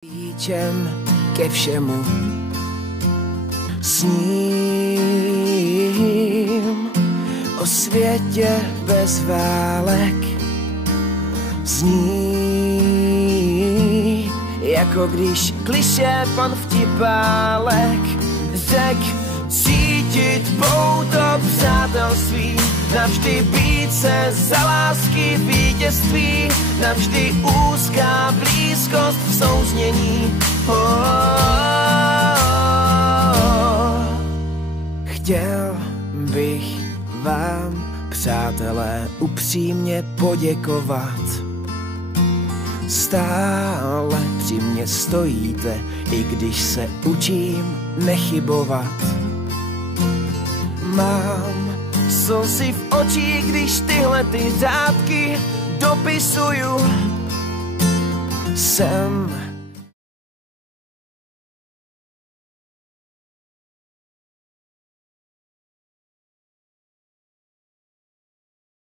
Klíčem ke všemu sním o světě bez válek. Zní jako když kliše pan vtipálek. Řek cítit pouto přátelství, navždy být se za lásky vítězství, navždy úzká blízkost v souznění. Chtěl bych vám, přátelé, upřímně poděkovat. Stále při mně stojíte, i když se učím nechybovat. Mám slzy v očích, když tyhle ty řádky dopisuju. Jsem